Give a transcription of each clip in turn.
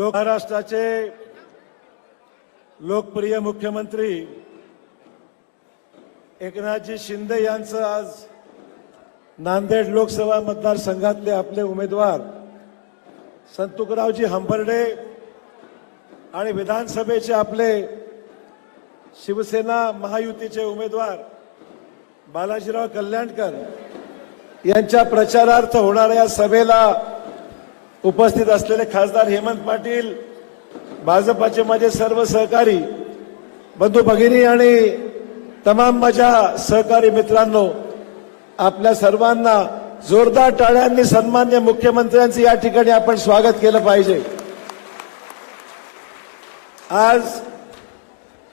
लोक महाराष्ट्राचे लोकप्रिय मुख्यमंत्री एकनाथजी शिंदे यांचं आज नांदेड लोकसभा मतदारसंघातले आपले उमेदवार संतुकरावजी हंबर्डे आणि विधानसभेचे आपले शिवसेना महायुतीचे उमेदवार बालाजीराव कल्याणकर यांच्या प्रचारार्थ होणाऱ्या सभेला उपस्थित असलेले खासदार हेमंत पाटील भाजपाचे माझे सर्व सहकारी बंधू भगिनी आणि तमाम माझ्या सहकारी मित्रांनो आपल्या सर्वांना जोरदार टाळ्यांनी सन्मान्य मुख्यमंत्र्यांचं या ठिकाणी आपण स्वागत केलं पाहिजे. आज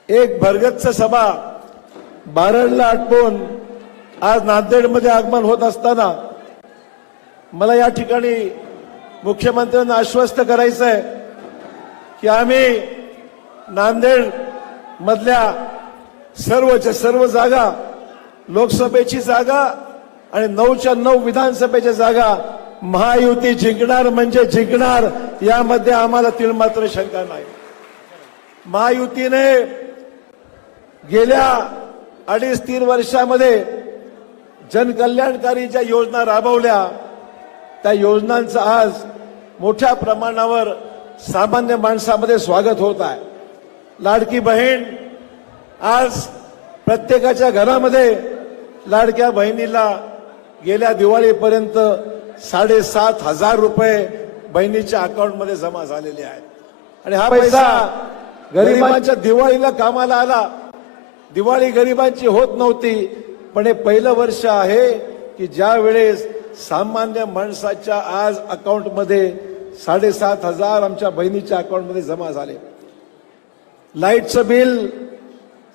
एक भरगच्च सभा बारडला आटपून आज नांदेडमध्ये आगमन होत असताना मला या ठिकाणी मुख्यमंत्र्यांना आश्वस्त करायचं आहे की आम्ही नांदेड मधल्या सर्वच्या सर्व जागा लोकसभेची जागा आणि नऊच्या नऊ विधानसभेच्या जागा महायुती जिंकणार म्हणजे जिंकणार यामध्ये आम्हाला तिळमात्र शंका नाही. महायुतीने गेल्या अडीच तीन वर्षामध्ये जनकल्याणकारी ज्या योजना राबवल्या त्या योजनांचं आज मोठ्या प्रमाणावर सामान्य माणसामध्ये स्वागत होत आहे. लाडकी बहीण आज प्रत्येकाच्या घरामध्ये लाडक्या बहिणीला गेल्या दिवाळीपर्यंत साडेसात हजार रुपये बहिणीच्या अकाउंटमध्ये जमा झालेले आहेत. आणि हा पैसा गरिबांच्या दिवाळीला कामाला आला. दिवाळी गरिबांची होत नव्हती पण हे पहिलं वर्ष आहे की ज्या वेळेस सामान्य माणसाच्या आज अकाउंटमध्ये साडेसात हजार आमच्या बहिणीच्या अकाउंटमध्ये जमा झाले. लाईटचं बिल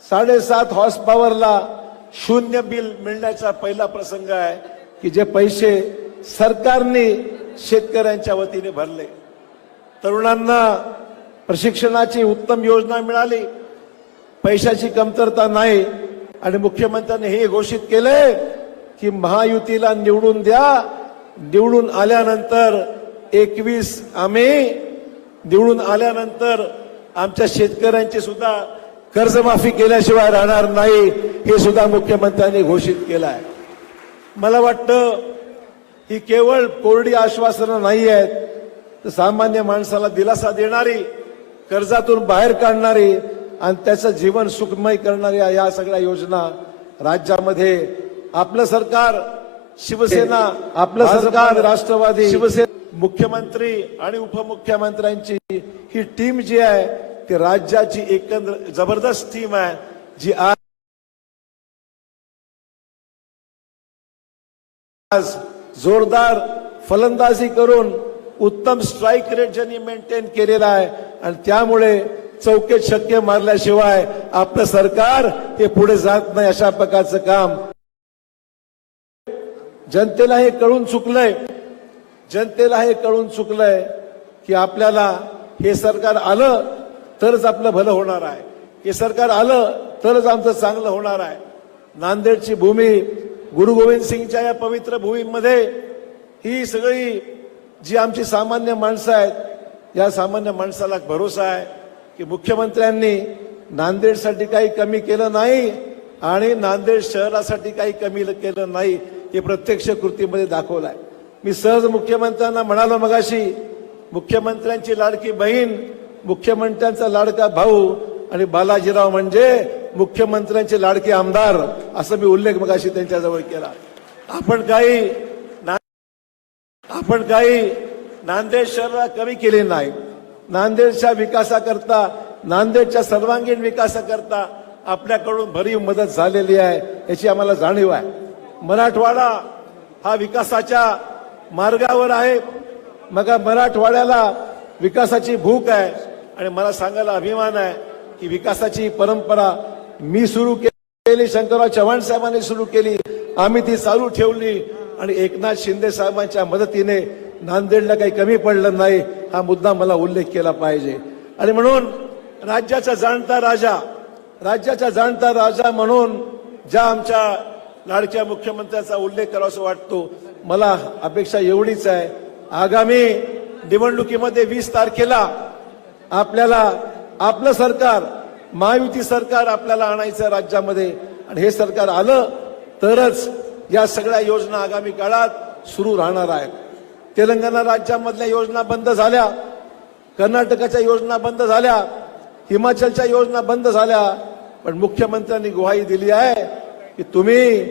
साडेसात हॉर्स पॉवरला शून्य बिल मिळण्याचा पहिला प्रसंग आहे की जे पैसे सरकारने शेतकऱ्यांच्या वतीने भरले. तरुणांना प्रशिक्षणाची उत्तम योजना मिळाली. पैशाची कमतरता नाही आणि मुख्यमंत्र्यांनी हे घोषित केलंय की महायुतीला निवडून द्या. निवडून आल्यानंतर एकवीस आम्ही. निवडून आल्यानंतर आमच्या शेतकऱ्यांची सुद्धा कर्जमाफी केल्याशिवाय राहणार नाही हे सुद्धा मुख्यमंत्र्यांनी घोषित केलं आहे मला वाटतं ही केवळ कोरडी आश्वासनं नाही आहेत तर सामान्य माणसाला दिलासा देणारी कर्जातून बाहेर काढणारी आणि त्याचं जीवन सुखमय करणाऱ्या या सगळ्या योजना राज्यामध्ये आपलं सरकार शिवसेना आपलं सरकार राष्ट्रवादी शिवसेना मुख्यमंत्री आणि उपमुख्यमंत्र्यांची ही टीम जी आहे ती राज्याची एकंदर जबरदस्त टीम आहे जी आज आज जोरदार फलंदाजी करून उत्तम स्ट्राईक रेट ज्यांनी मेंटेन केलेला आहे आणि त्यामुळे चौके शक्य मारल्याशिवाय आपलं सरकार हे पुढे जात नाही अशा प्रकारचं काम जनतेला हे कळून चुकलंय. जनतेला हे कळून चुकलंय की आपल्याला हे सरकार आलं तरच आपलं भलं होणार आहे. हे सरकार आलं तरच आमचं चांगलं होणार आहे. नांदेडची भूमी गुरु गोविंद सिंगच्या या पवित्र भूमीमध्ये ही सगळी जी आमची सामान्य माणसं आहेत या सामान्य माणसाला भरोसा आहे की मुख्यमंत्र्यांनी नांदेडसाठी काही कमी केलं नाही आणि नांदेड शहरासाठी काही कमी केलं नाही. हे प्रत्यक्ष कृतीमध्ये दाखवलं आहे मी सहज मुख्यमंत्र्यांना म्हणालो मगाशी मुख्यमंत्र्यांची लाडकी बहीण मुख्यमंत्र्यांचा लाडका भाऊ आणि बालाजीराव म्हणजे मुख्यमंत्र्यांचे लाडके आमदार असं मी उल्लेख मगाशी त्यांच्याजवळ केला. आपण काही आपण काही नांदेड शहराला कमी केले नाही. नांदेडच्या विकासाकरता नांदेडच्या सर्वांगीण विकासाकरता आपल्याकडून भरीव मदत झालेली आहे याची आम्हाला जाणीव आहे. मराठवाडा हा विकासाच्या मार्गावर आहे. मग मराठवाड्याला विकासाची भूक आहे. आणि मला सांगायला अभिमान आहे की विकासाची परंपरा मी सुरू केली शंकरराव चव्हाण साहेबांनी सुरू केली आम्ही ती चालू ठेवली. आणि एकनाथ शिंदे साहेबांच्या मदतीने नांदेडला काही कमी पडलं नाही हा मुद्दा मला उल्लेख केला पाहिजे. आणि म्हणून राज्याचा जाणता राजा राज्याचा जाणता राजा म्हणून ज्या आमच्या लाडक्या मुख्यमंत्र्याचा उल्लेख करावासा वाटतो. मला अपेक्षा एवढीच आहे. आगामी निवडणुकीमध्ये वीस तारखेला आपल्याला आपलं सरकार महायुती सरकार आपल्याला आणायचं राज्यामध्ये. आणि हे सरकार आलं तरच या सगळ्या योजना आगामी काळात सुरू राहणार आहेत. तेलंगणा राज्यामधल्या योजना बंद झाल्या. कर्नाटकाच्या योजना बंद झाल्या. हिमाचलच्या योजना बंद झाल्या. पण मुख्यमंत्र्यांनी ग्वाही दिली आहे. की तुम्ही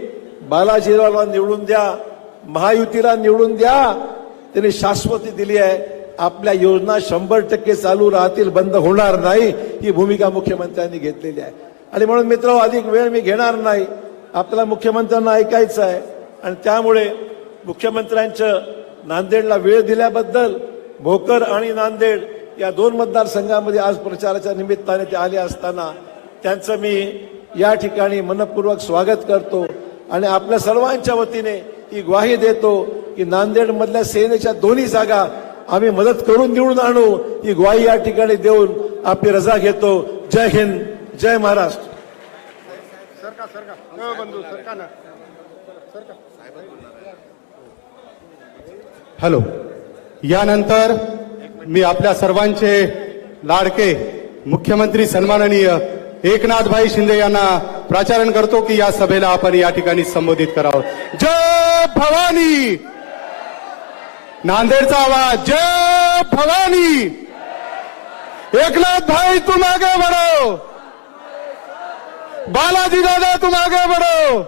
बालाजीरावला निवडून द्या महायुतीला निवडून द्या त्यांनी शाश्वती दिली आहे. आपल्या योजना शंभर टक्के चालू राहतील बंद होणार नाही ही भूमिका मुख्यमंत्र्यांनी घेतलेली आहे. आणि म्हणून मित्र अधिक वेळ मी घेणार नाही. आपल्याला मुख्यमंत्र्यांना ऐकायचं आहे. आणि त्यामुळे मुख्यमंत्र्यांचं नांदेडला वेळ दिल्याबद्दल भोकर आणि नांदेड या दोन मतदारसंघामध्ये आज प्रचाराच्या निमित्ताने ते आले असताना त्यांचं मी या ठिकाणी मनपूर्वक स्वागत करतो आणि आपल्या सर्वांच्या वतीने ही ग्वाही देतो की नांदेडमधल्या सेनेच्या दोन्ही जागा आम्ही मदत करून निवडून आणू. ही ग्वाही या ठिकाणी देऊन आपली रजा घेतो. जय हिंद जय महाराष्ट्र. हॅलो. यानंतर मी आपल्या सर्वांचे लाडके मुख्यमंत्री सन्माननीय एकनाथभाई शिंदे यांना प्राचारण करतो की या सभेला आपण या ठिकाणी संबोधित करावं. जय भवानी! नांदेडचा आवाज जय भवानी! एकनाथ भाई तुम आगे बढ़ो बालाजी दादा तुम आगे बढ़ो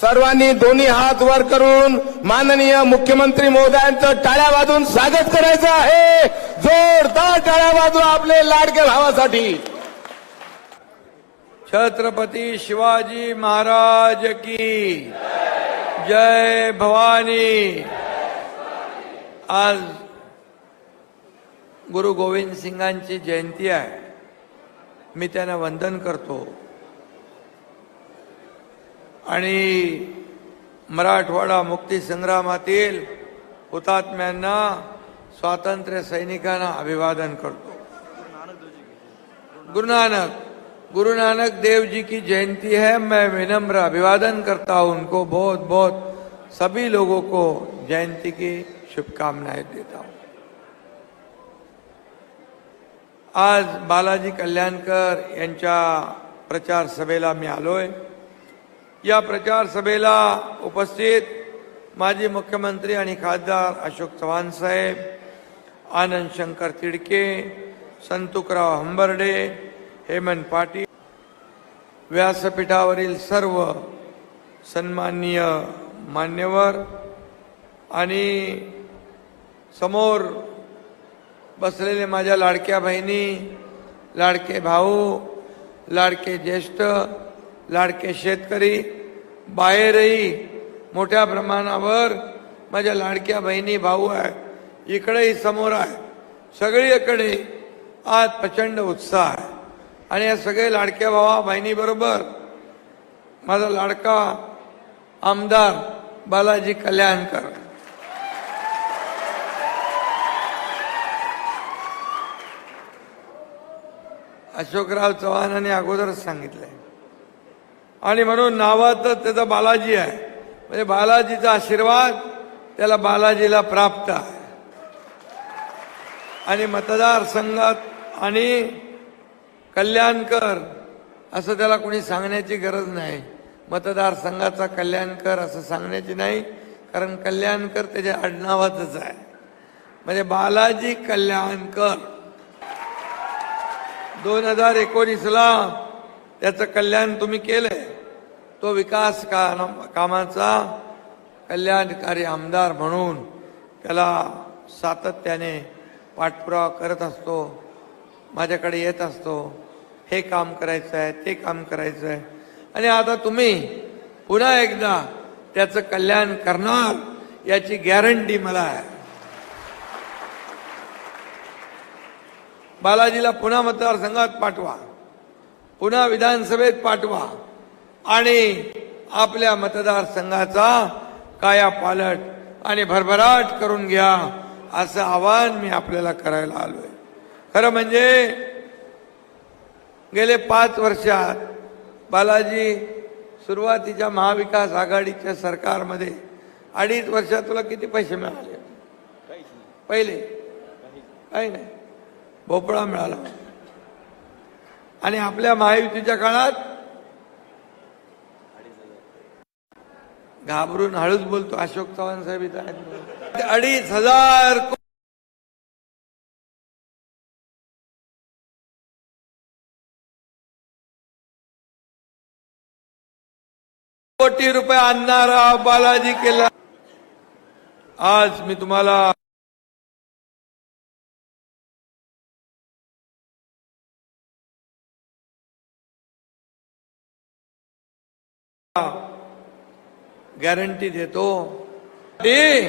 सर्वांनी दोन्ही हात वर करून माननीय मुख्यमंत्री महोदयांचं टाळ्या वाजून स्वागत करायचं आहे. जोरदार टाळ्या वाजून आपले लाडके भावासाठी. छत्रपती शिवाजी महाराज की जय भवानी. आज गुरु गोविंद सिंगांची जयंती आहे. मी त्यांना वंदन करतो. आणि मराठवाडा मुक्ती संग्रामातील हुतात्म्यांना स्वातंत्र्य सैनिकांना अभिवादन करतो. गुरु नानक गुरु नानक देव जी की जयंती है, मैं विनम्र अभिवादन करता हूँ उनको, बहुत बहुत सभी लोगों को जयंती की शुभकामनाएँ देता हूँ। आज बालाजी कल्याणकर प्रचार सभेला मी आलोय. या प्रचार सभेला उपस्थित माजी मुख्यमंत्री आणि खासदार अशोक चव्हाण साहेब आनंद शंकर तिडके संतुकराव हंबर्डे हेमंत पाटील व्यासपीठावरील सर्व सन्माननीय मान्यवर आणि समोर बसलेले माझ्या लाडक्या बहिणी लाडके भाऊ लाडके ज्येष्ठ लाडके शेतकरी बाहेरही मोठ्या प्रमाणावर माझ्या लाडक्या बहिणी भाऊ आहे इकडेही समोर आहे. सगळीकडे आज प्रचंड उत्साह आहे. आणि या सगळे लाडक्या भावा बहिणीबरोबर माझा लाडका आमदार बालाजी कल्याणकर. अशोकराव चव्हाणांनी अगोदरच सांगितलंय. आणि म्हणून नावातच त्याचा बालाजी आहे. म्हणजे बालाजीचा आशीर्वाद त्याला बालाजीला प्राप्त आहे. आणि मतदारसंघात आणि कल्याणकर असं त्याला कोणी सांगण्याची गरज नाही. मतदारसंघाचा कल्याणकर असं सांगण्याची नाही कारण कल्याणकर त्याच्या आडनावातच आहे. म्हणजे बालाजी कल्याणकर. दोन हजार एकोणीसला त्याचं कल्याण तुम्ही केलंय. तो विकास का- कामाचा कल्याणकारी आमदार म्हणून त्याला सातत्याने पाठपुरावा करत असतो माझ्याकडे येत असतो. हे काम करायचं आहे ते काम करायचं आहे. आणि आता तुम्ही पुन्हा एकदा त्याचं कल्याण करणार याची गॅरंटी मला आहे. बालाजीला पुन्हा मतदारसंघात पाठवा. पुन्हा विधानसभेत पाठवा. आणि आपल्या मतदारसंघाचा काया पालट आणि भरभराट करून घ्या असं आवाहन मी आपल्याला करायला आलोय. खरं म्हणजे गेले पाच वर्षात बालाजी सुरुवातीच्या महाविकास आघाडीच्या सरकारमध्ये अडीच वर्षात तुला किती पैसे मिळाले? पहिले? काही नाही. भोपळा मिळाला. आणि आपल्या महायुतीच्या काळात घाबरून हळूच बोलतो अशोक चव्हाण साहेब इथं अडीच हजार कोटी रुपये आणणारा बालाजी केला. आज मी तुम्हाला गॅरंटी देतो. ते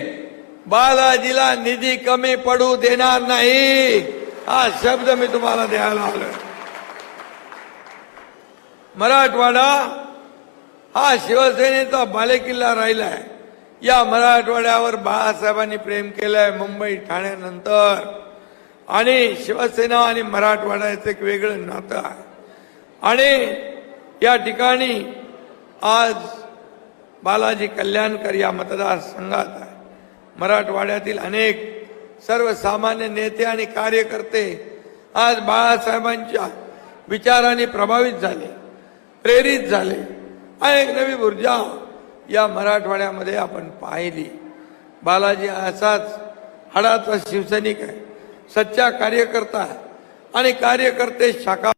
बालाजीला निधी कमी पडू देणार नाही. हा शब्द मी तुम्हाला द्यायला आलोय. मराठवाडा हा शिवसेनेचा बालेकिल्ला राहिलाय. या मराठवाड्यावर बाळासाहेबांनी प्रेम केलंय मुंबई ठाण्यानंतर. आणि शिवसेना आणि मराठवाड्याचं एक वेगळं नातं आहे. आणि या ठिकाणी आज बालाजी कल्याणकर या मतदारसंघात आहे. मराठवाड्यातील अनेक सर्वसामान्य नेते आणि कार्यकर्ते आज बाळासाहेबांच्या विचाराने प्रभावित झाले प्रेरित झाले. अनेक नवी ऊर्जा या मराठवाड्यामध्ये आपण पाहिली. बालाजी असाच हाडाचा शिवसैनिक आहे सच्चा कार्यकर्ता आणि कार्यकर्ते शाखा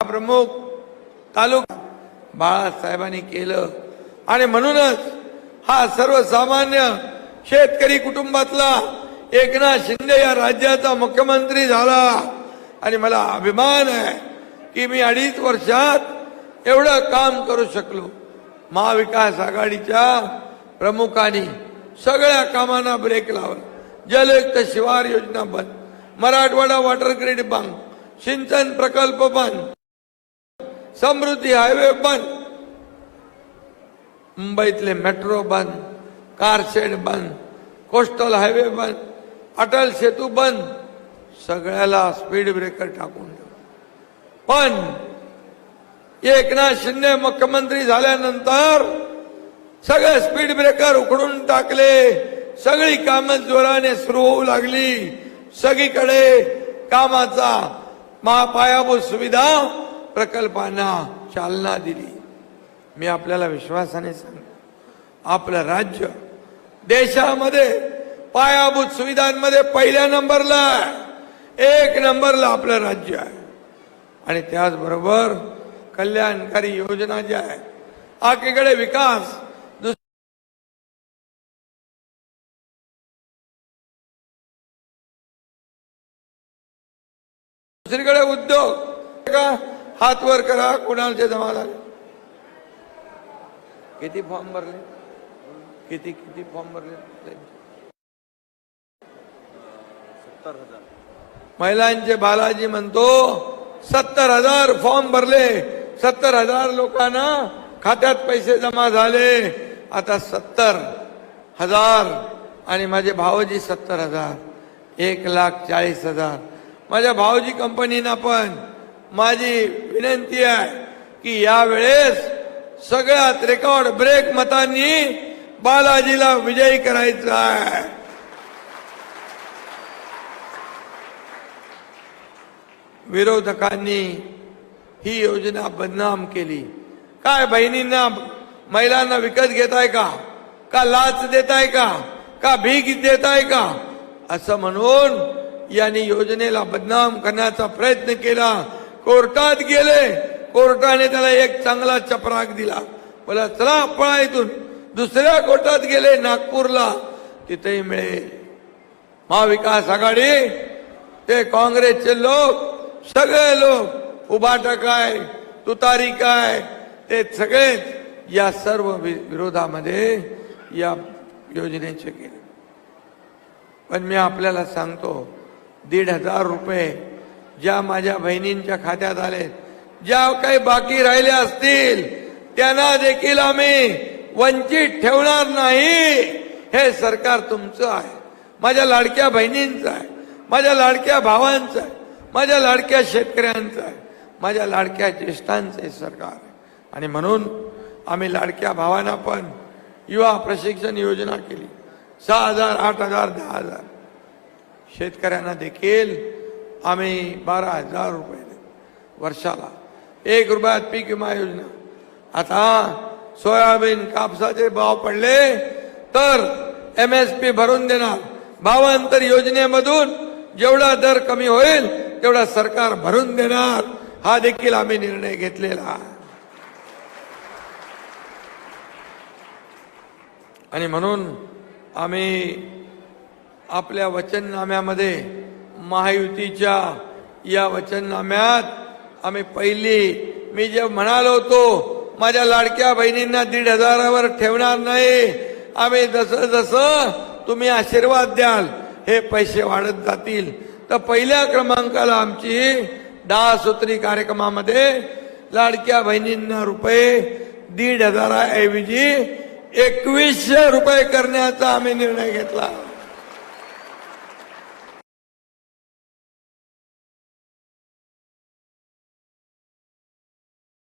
प्रमुख तालुका बाळासाहेबांनी केलं. आणि म्हणूनच हा सर्वसामान्य शेतकरी कुटुंबातला एकनाथ शिंदे या राज्याचा मुख्यमंत्री झाला. आणि मला अभिमान आहे की मी अडीच वर्षात एवढं काम करू शकलो. महाविकास आघाडीच्या प्रमुखांनी सगळ्या कामांना ब्रेक लावला. जलयुक्त शिवार योजना बंद मराठवाडा वॉटर ग्रीड बंद सिंचन प्रकल्प बंद. समृद्धी हायवे बंद. मुंबईतले मेट्रो बंद कारशेड बंद कोस्टल हायवे बंद अटल सेतू बंद. सगळ्याला स्पीड ब्रेकर टाकून पण एकनाथ शिंदे मुख्यमंत्री झाल्यानंतर सगळे स्पीड ब्रेकर उकडून टाकले. सगळी कामं जोराने सुरू होऊ लागली. सगळीकडे कामाचा महापायाभूत सुविधा प्रकल्पांना चालना दिली. मी आपल्याला विश्वासाने सांगतो आपलं राज्य देशामध्ये पायाभूत सुविधांमध्ये पहिल्या नंबरला एक नंबरला आपलं राज्य आहे. आणि त्याचबरोबर कल्याणकारी योजना ज्या आहेत आकीकडे विकास दुस- दुसरीकडे उद्योग का हात वर करा कोणाचे जमा झाले. किती फॉर्म भरले? किती किती फॉर्म भरले? महिलांचे बालाजी म्हणतो सत्तर हजार फॉर्म भरले. सत्तर हजार लोकांना खात्यात पैसे जमा झाले. आता सत्तर हजार आणि माझे भावजी सत्तर हजार. एक लाख चाळीस हजार. माझ्या भावजी कंपनीना पण माझी विनंती आहे की यावेळेस सगळ्यात रेकॉर्ड ब्रेक मतांनी बालाजीला विजयी करायचं आहे. विरोधकांनी ही योजना बदनाम केली. काय बहिणींना महिलांना विकत घेताय का? का लाच देताय का? का भीक देताय का? असं म्हणून यांनी योजनेला बदनाम करण्याचा प्रयत्न केला. कोर्टात गेले. कोर्टाने त्याला एक चांगला चपराक दिला. बोला चला पळा इथून. दुसऱ्या कोर्टात गेले नागपूरला. तिथेही मिळेल. महाविकास आघाडी ते काँग्रेसचे लोक सगळे लोक उभाटा काय तुतारी काय ते सगळेच या सर्व वि- विरोधामध्ये या योजनेचे केले. पण मी आपल्याला सांगतो दीड हजार रुपये ज्या माझ्या बहिणींच्या खात्यात आले ज्या काही बाकी राहिल्या असतील त्यांना देखील आम्ही वंचित ठेवणार नाही. हे सरकार तुमचं आहे. माझ्या लाडक्या बहिणींचं आहे. माझ्या लाडक्या भावांचं आहे. माझ्या लाडक्या शेतकऱ्यांचं आहे. माझ्या लाडक्या ज्येष्ठांचं हे सरकार आहे. आणि म्हणून आम्ही लाडक्या भावांना पण युवा प्रशिक्षण योजना केली. सहा हजार आठ हजार दहा हजार. शेतकऱ्यांना देखील आम्ही बारा हजार रुपये देतो वर्षाला. एक रुपयात पीक विमा योजना. आता सोयाबीन कापसाचे भाव पडले तर एम एस पी भरून देणार. भावांतर योजनेमधून जेवढा दर कमी होईल तेवढा सरकार भरून देणार. हा देखील आम्ही निर्णय घेतलेला आणि म्हणून आम्ही आपल्या वचननाम्यामध्ये महायुतीच्या या वचननाम्यात आम्ही पहिली मी जे म्हणालो होतो माझ्या लाडक्या बहिणींना दीड हजारावर ठेवणार नाही. आम्ही जसं जसं तुम्ही आशीर्वाद द्याल हे पैसे वाढत जातील. तर पहिल्या क्रमांकाला आमची दहा सूत्री कार्यक्रमामध्ये लाडक्या बहिणींना रुपये दीड हजाराऐवजी एकवीसशे रुपये करण्याचा आम्ही निर्णय घेतला.